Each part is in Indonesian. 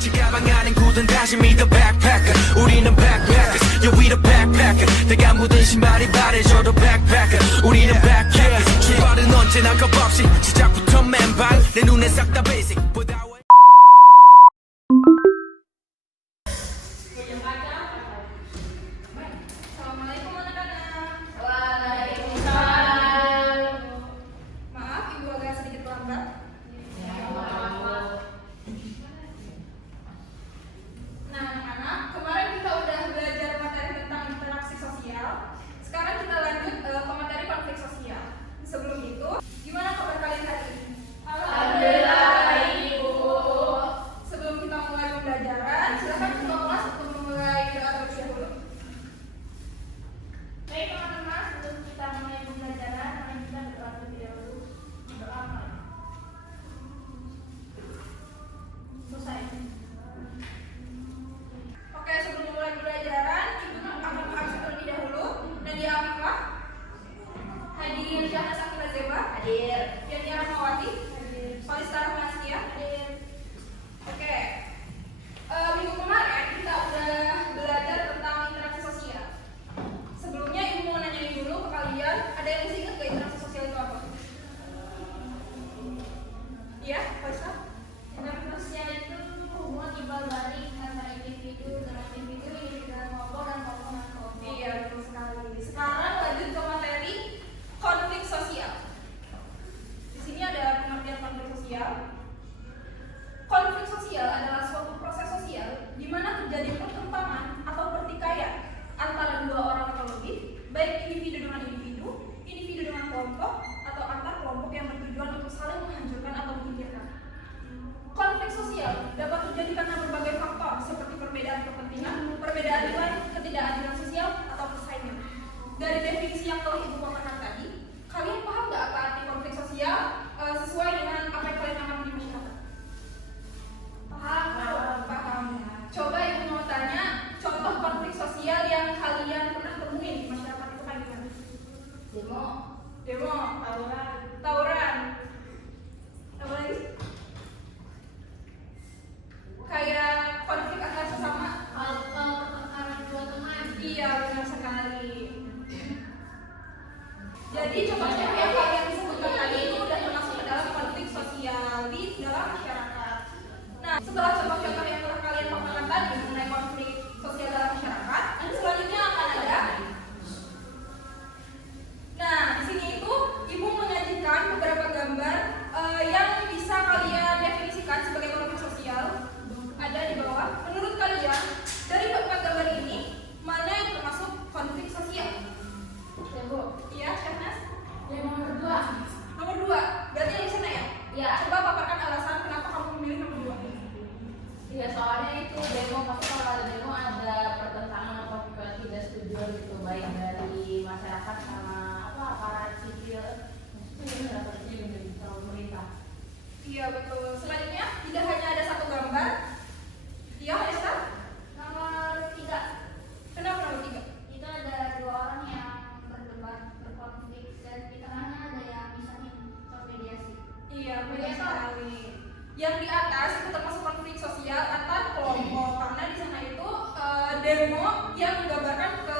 지가방 안엔 굳은 다짐이 the backpacker 우리는 backpackers yeah we the backpacker 내가 묻은 신발이 바래져도 backpacker 우리는 backpackers 출발은 언제나 겁없이 시작부터 맨발 내 눈에 싹 다 basic Assalamualaikum anak-anak. Waalaikumsalam. Maaf, ibu agak sedikit lambat. Nah, anak-anak, kemarin kita udah belajar materi tentang interaksi sosial. Sekarang kita lanjut ke materi konflik sosial. Sebelum itu, gimana kabar kalian hari ini? Alhamdulillah baik, Ibu. Sebelum kita mulai pembelajaran, silakan ketua kelas untuk memulai doa terlebih dahulu. Baik teman-teman, sebelum kita mulai pembelajaran, mari kita berdoa terlebih dahulu. Berdoa. Selesai. Oke, sebelum mulai pembelajaran, ibu akan mengabsen terlebih dahulu. Nadia Afifah, Hadir Syahna Sakina Zeba, Hadir. Yani Rahmawati, Hadir. Solista Rahmasya. Hadir. Oke, minggu kemarin kita udah belajar tentang interaksi sosial. Sebelumnya ibu mau nanyain dulu ke kalian, ada yang masih ingat gak interaksi sosial itu apa? Iya, Faisal? Interaksi sosial itu hubungan timbal balik antara individu dengan kelompok dan kelompok dengan kelompok. Iya, betul sekali. Sekarang lanjut ke materi konflik sosial. Di sini ada pengertian konflik sosial. Konflik sosial adalah suatu proses sosial di mana terjadi pertentangan atau pertikaian antara dua orang atau lebih, baik individu dengan individu, individu dengan kelompok, atau antar kelompok yang bertujuan untuk saling menghancurkan atau menyingkirkan. Konflik sosial dapat terjadi karena berbagai faktor seperti perbedaan kepentingan, perbedaan nilai, ketidakadilan sosial, atau persaingan. Dari definisi yang telah ibu paparkan tadi, kalian paham nggak apa arti konflik sosial sesuai dengan apa yang kalian alami di masyarakat? Paham. Coba ibu mau tanya, contoh konflik sosial yang kalian pernah temuin di masyarakat itu kayak gimana? Demo, tawuran. Apa lagi? Kayak konflik antar sesama. Pertengkaran dua teman. Iya, benar sekali. Jadi contohnya yang kalian sebutkan tadi itu udah termasuk ke dalam konflik sosial di dalam masyarakat. Nah, setelah contoh-contoh yang telah kalian paparkan tadi mengenai konflik sosial dalam masyarakat, selanjutnya akan ada. Nah, di sini itu ibu menyajikan beberapa gambar yang bisa kalian definisikan sebagai konflik sosial. Ada di bawah. Menurut kalian, dari keempat gambar ini, mana yang termasuk konflik sosial? Iya, Syahnas? Yang nomor 2. Nomor 2, berarti yang di sana ya? Iya. Coba paparkan alasan kenapa kamu memilih nomor 2. Iya, soalnya itu demo, pasti kalau ada demo ada pertentangan atau ketidaksetujuan gitu, baik dari masyarakat sama aparat sipil. Maksudnya aparat sipil sama pemerintah. Iya, betul. Selanjutnya, tidak hanya ada satu gambar. Iya, Esther? Nomor 3. Kenapa nomor 3? Itu ada 2 orang yang berdebat, berkonflik, dan di tengahnya ada yang misalnya mediasi. Iya, benar sekali. Yang di atas itu termasuk konflik sosial antar kelompok, karena di sana itu demo yang menggambarkan ke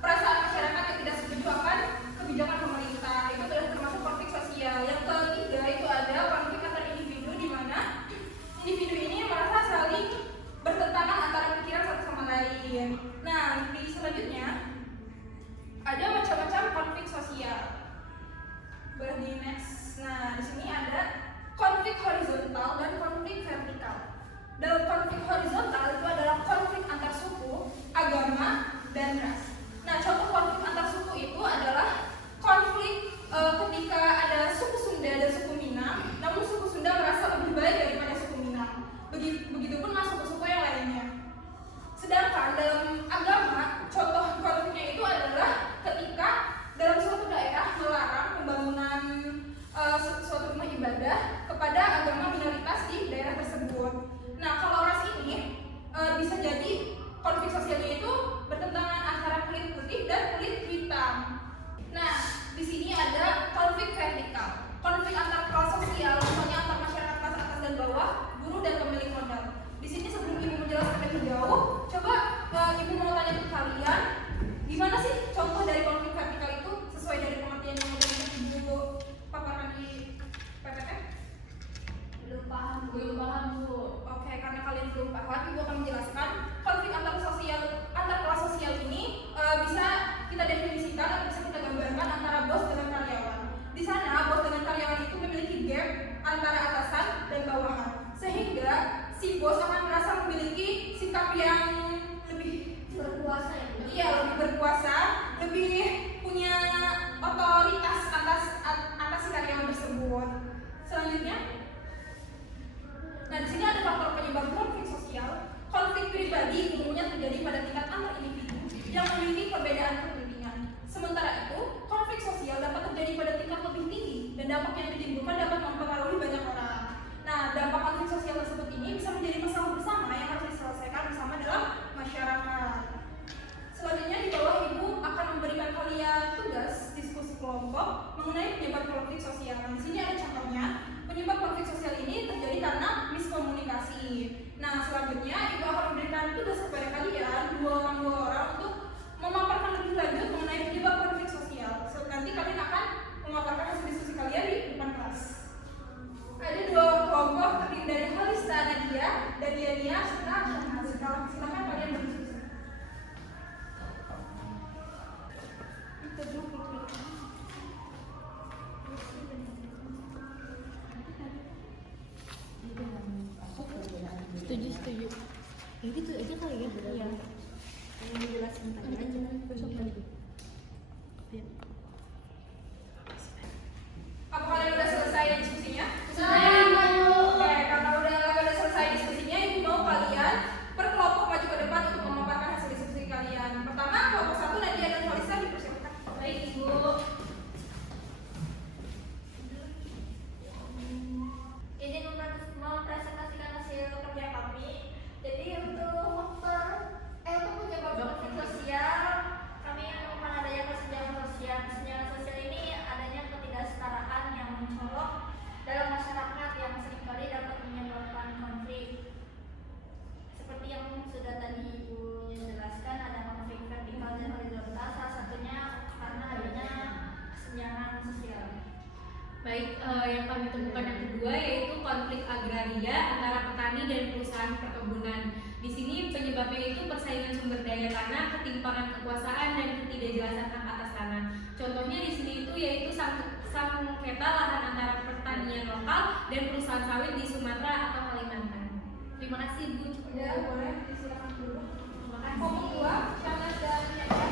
perasaan masyarakat yang tidak setuju akan kebijakan pemerintah. Itu sudah termasuk konflik sosial. Yang ketiga itu ada konflik antar individu, di mana individu ini merasa saling bertentangan antara pikiran satu sama lain. Nah, di selanjutnya ada macam-macam konflik sosial. Boleh di next. Nah, di sini ada konflik horizontal dan konflik vertikal. Dalam konflik horizontal itu adalah konflik antar suku, agama, dan ras. Nah, contoh konflik antar suku itu adalah konflik ketika ada suku Sunda dan suku Minang, namun suku Sunda merasa lebih baik daripada suku Minang. Begitupun suku-suku yang lainnya. Sedangkan dalam agama, contoh konfliknya itu adalah ketika dalam suatu daerah melarang pembangunan suatu rumah ibadah kepada agama minoritas di daerah tersebut. Nah, kalau ras ini bisa jadi konflik sosialnya itu bertentangan antara si bos akan merasa memiliki sikap yang lebih Berkuasa ya. iya, lebih berkuasa, lebih punya otoritas atas si karyawan tersebut. Selanjutnya, nah di sini ada faktor penyebab konflik sosial. Konflik pribadi umumnya terjadi pada tingkat antar individu yang memiliki perbedaan kepentingan. Sementara itu, konflik sosial dapat terjadi pada tingkat lebih tinggi dan dampak yang ditimbulkan dapat mempengaruhi banyak orang. Nah, dampak konflik sosial tersebut ini bisa menjadi masalah bersama yang harus diselesaikan bersama dalam masyarakat. Selanjutnya di bawah ibu akan memberikan kalian tugas diskusi kelompok mengenai penyebab konflik sosial. Nah, di sini ada contohnya. Penyebab konflik sosial ini terjadi karena miskomunikasi. Nah, selanjutnya ibu akan memberikan tugas kepada kalian dua orang untuk memaparkan lebih lanjut mengenai penyebab konflik sosial. Nanti kalian akan memaparkan hasil diskusi kalian di depan kelas. Ada dua kelompok terdiri dari Halista Nadia dan Diania serta Syahnas. Silakan kalian berdiskusi. Setuju. Ya gitu aja kali ya. Iya. Yang dijelasin tadi aja besok lagi. Apa kalian udah selesai diskusinya? Sudah. Oke, karena udah selesai diskusinya, ibu mau kalian per kelompok maju ke depan untuk memaparkan hasil diskusi kalian. Pertama, kelompok 1 Nadia dan Halista dipersilakan. Baik, Ibu. Izin mempresentasikan hasil kerja kami. Jadi untuk penyebab konflik sosial, kami menemukan adanya kesenjangan sosial. Kesenjangan sosial ini adanya ketidaksetaraan yang mencolok dalam masyarakat yang seringkali dapat menyebabkan konflik. Seperti yang sudah tadi Ibu jelaskan, ada konflik vertikal dan horizontal. Salah satunya karena adanya kesenjangan sosial. Baik, yang kami temukan yang kedua yaitu konflik agraria antara petani dan perusahaan perkebunan. Di sini penyebabnya itu persaingan sumber daya tanah, ketimpangan kekuasaan dan ketidakjelasan hak atas tanah. Contohnya di sini itu yaitu sengketa lahan antara pertanian lokal dan perusahaan sawit di Sumatera atau Kalimantan. Terima kasih Bu. Udah, boleh disilakan dulu. Terima kasih. Kelompok 2 Syahnas dan Nadia.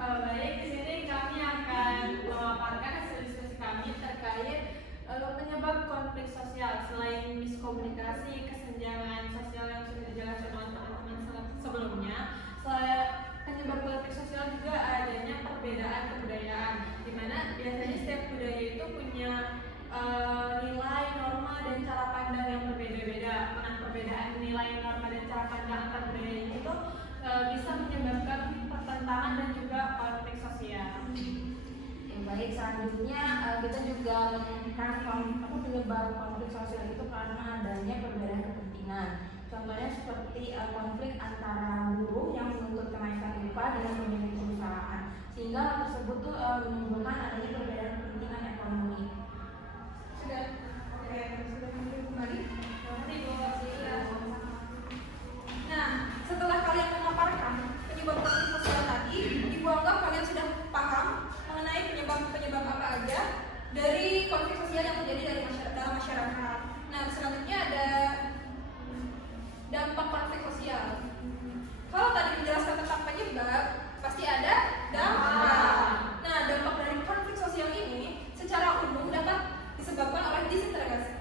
Baik, di sini kami akan memaparkan hasil diskusi kami terkait penyebab konflik sosial. Selain miskomunikasi, kesenjangan sosial yang sudah dijelaskan oleh teman-teman sebelumnya, penyebab konflik sosial juga adanya perbedaan kebudayaan, di mana biasanya setiap budaya itu punya nilai, norma, dan cara pandang yang berbeda-beda. Nah, perbedaan nilai, norma, dan cara pandang antar budaya itu bisa menyebabkan pertentangan dan juga konflik sosial. Baik, selanjutnya kita juga menemukan penyebab konflik sosial itu karena adanya perbedaan kepentingan. Contohnya seperti konflik antara buruh yang menuntut kenaikan upah dengan pemilik perusahaan, sehingga hal tersebut tuh menimbulkan adanya perbedaan kepentingan ekonomi. Sudah. Oke, sudah kembali. Nah, setelah kalian memaparkan penyebab konflik sosial tadi, ibu anggap kalian sudah paham mengenai penyebab apa aja dari konflik sosial yang terjadi dalam masyarakat. Nah, selanjutnya ada dampak konflik sosial. Kalau tadi menjelaskan tentang penyebab, pasti ada dampak. Nah, dampak dari konflik sosial ini secara umum dapat disebabkan oleh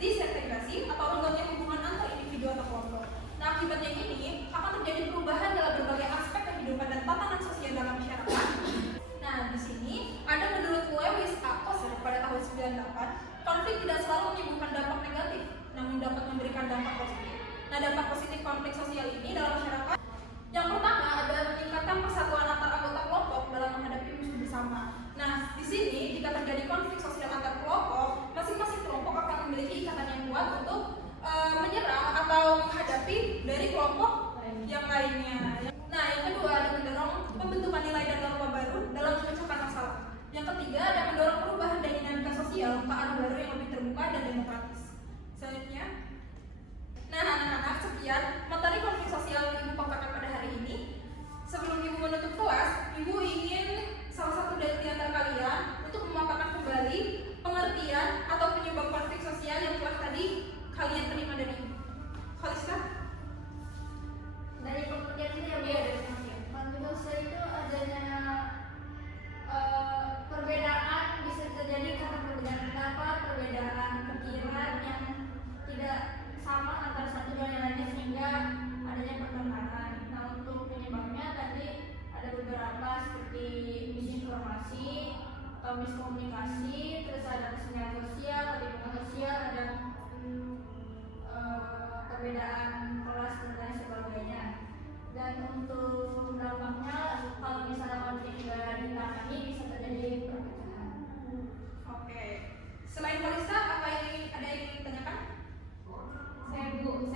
disintegrasi atau renggangnya hubungan antar individu atau kelompok. Nah, akibatnya ini akan terjadi perubahan dalam berbagai aspek kehidupan dan tatanan sosial dalam masyarakat. Nah, di sini ada menurut Lewis A. Koser pada tahun 98, konflik tidak selalu menimbulkan dampak negatif, namun dapat memberikan dampak positif. Nah, dampak positif konflik sosial ini dalam masyarakat yang pertama adalah meningkatkan persatuan antar anggota kelompok dalam menghadapi musuh bersama. Nah, di sini jika terjadi konflik sosial antar kelompok, masing-masing kelompok akan memiliki ikatan yang kuat untuk menyerang atau menghadapi dari kelompok yang lainnya. Nah, yang kedua ada mendorong pembentukan nilai dan norma baru dalam memecahkan masalah. Yang ketiga ada mendorong perubahan dan dinamika sosial ke arah baru yang lebih terbuka dan demokratis. Selanjutnya,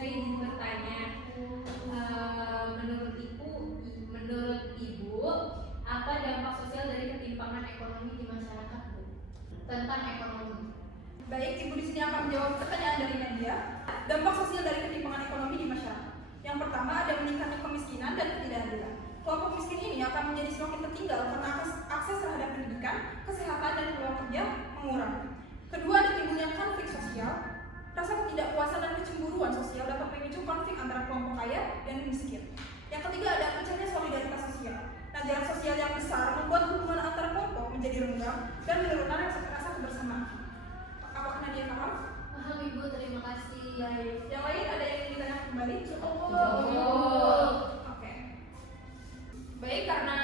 Saya ingin bertanya, menurut ibu, apa dampak sosial dari ketimpangan ekonomi di masyarakat, Bu? Tentang ekonomi. Baik, Ibu di sini akan menjawab pertanyaan dari Nadia. Dampak sosial dari ketimpangan ekonomi di masyarakat. Yang pertama, ada meningkatnya kemiskinan dan ketidakadilan. Kelompok miskin ini akan menjadi semakin tertinggal karena akses terhadap pendidikan, kesehatan, dan peluang kerja mengurang. Kedua, ada timbulnya konflik sosial. Rasa ketidakpuasan dan kecemburuan sosial dapat memicu konflik antara kelompok kaya dan miskin. Yang ketiga, ada pecahnya solidaritas sosial. Nah, jarak sosial yang besar membuat hubungan antar kelompok menjadi renggang dan menurunkan rasa kebersamaan. Apakah Nadia paham? Paham Ibu, terima kasih. Baik. Yang lain ada yang ingin ditanyakan kembali? Oke. Baik, karena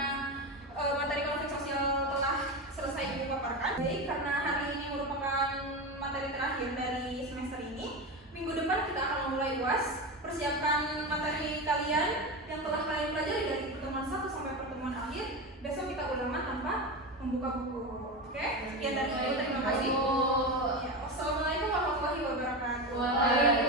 materi konflik sosial telah selesai Ibu paparkan. Baik, karena hari ini merupakan materi terakhir dari semester ini, minggu depan kita akan memulai UAS. Persiapkan materi kalian yang telah kalian pelajari dari pertemuan 1 sampai pertemuan akhir. Besok kita ulangan tanpa membuka buku. Oke? Sekian dari Ibu, terima kasih. Ya, wassalamualaikum warahmatullahi wabarakatuh. Waalaikumsalam.